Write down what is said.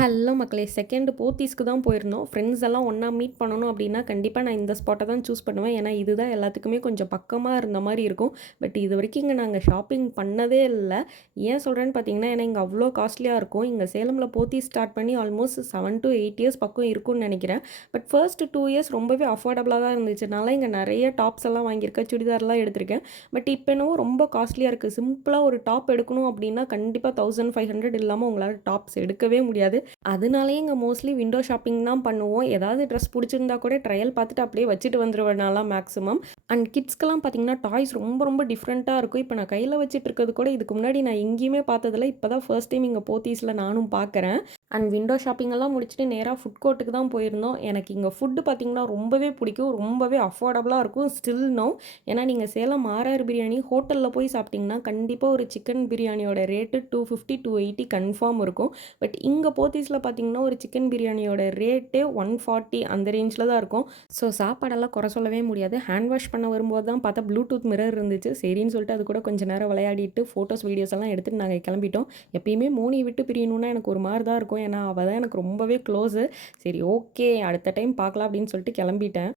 Hello மக்களே! Second போத்தீஸ்க்கு தான் போயிருந்தோம். ஃப்ரெண்ட்ஸ் எல்லாம் ஒண்ணா மீட் பண்ணணும் அப்டின்னா, கண்டிப்பா நான் இந்த ஸ்பாட்ட தான் சூஸ் பண்ணுவேன். ஏன்னா, இதுதான் எல்லாத்துக்குமே கொஞ்சம் பக்கமா இருந்த மாரி இருக்கும். பட் இதுவரைக்கும் இங்க நாங்க ஷாப்பிங் பண்ணதே இல்ல. ஏன் சொல்றேன்னு பார்த்தீங்கன்னா, ஏன்னா இங்க அவ்ளோ காஸ்ட்லியா இருக்கும். இங்க சேலம்ல போத்தீஸ் ஸ்டார்ட் பண்ணி ஆல்மோஸ்ட் 7 டூ 8 இயர்ஸ் பக்கம் இருக்கும்னு நெனைக்கிறேன். பட் ஃபர்ஸ்ட் 2 இயர்ஸ் ரொம்பவே அஃபோர்டபுளா தான் இருந்துச்சு. நான்லாம் இங்க நெறைய டாப்ஸ் எல்லாம் வாங்கியிருக்கேன். சுடிதார்லாம் எடுத்திருக்கேன். பட் இப்ப என்னவோ ரொம்ப காஸ்ட்லியா இருக்கு. சிம்பிளா ஒரு டாப் எடுக்கணும் அப்டின்னா, கண்டிப்பா 1500 இல்லாம உங்களால டாப்ஸ் எடுக்கவே முடியாது. அதனாலேயே இங்க மோஸ்ட்லி விண்டோ ஷாப்பிங் தான் பண்ணுவோம். ஏதாவது ட்ரெஸ் புடிச்சிருந்தா கூட ட்ரையல் பார்த்துட்டு அப்படியே வச்சுட்டு வந்துருவேன் நான்லாம் மேக்ஸிமம். அண்ட் கிட்ஸ்க்கெல்லாம் பார்த்தீங்கன்னா, டாய்ஸ் ரொம்ப ரொம்ப டிஃப்ரெண்ட்டா இருக்கும். இப்போ நான் கையில வச்சுட்டு இருக்கிறது கூட இதுக்கு முன்னாடி நான் எங்கேயுமே பார்த்ததில்ல. இப்போ தான் ஃபர்ஸ்ட் டைம் இங்க போத்தீஸ்ல நானும் பார்க்குறேன். அண்ட் விண்டோ ஷாப்பிங் எல்லாம் முடிச்சுட்டு நேரா ஃபுட் கோர்ட்டுக்கு தான் போயிருந்தோம். எனக்கு இங்க ஃபுட் பார்த்தீங்கன்னா ரொம்பவே பிடிக்கும். ரொம்பவே அஃபோர்டபுளா இருக்கும். Still now. ஏன்னா நீங்க சேலம் ஆர்ஆர் பிரியாணி ஹோட்டல்ல போய் சாப்பிட்டீங்கன்னா, கண்டிப்பா ஒரு சிக்கன் பிரியாணியோட ரேட்டு 250, 280 கன்ஃபார்ம் இருக்கும். பட் இங்க போத்தீஸ்ல பார்த்தீங்கன்னா, ஒரு சிக்கன் பிரியாணியோட ரேட்டே 140 அந்த ரேஞ்சில தான் இருக்கும். ஸோ சாப்பாடெல்லாம் குறை சொல்லவே முடியாது. ஹேண்ட் வாஷ் பண்ண வரும்போது தான் பார்த்தா ப்ளூடூத் மிரர் இருந்துச்சு. சரின்னு சொல்லிட்டு அது கூட கொஞ்ச நேரம் விளையாடிட்டு ஃபோட்டோஸ், வீடியோஸ் எல்லாம் எடுத்துட்டு நாங்க கிளம்பிட்டோம். எப்பயுமே மோனிய விட்டு பிரியணும்னா எனக்கு ஒரு மாரி தான் இருக்கும். ஏன்னா, அவ தான் எனக்கு ரொம்பவே க்ளோஸு. சரி ஓகே அடுத்த டைம் பார்க்கலாம் அப்படின்னு சொல்லிட்டு கிளம்பிட்டேன்.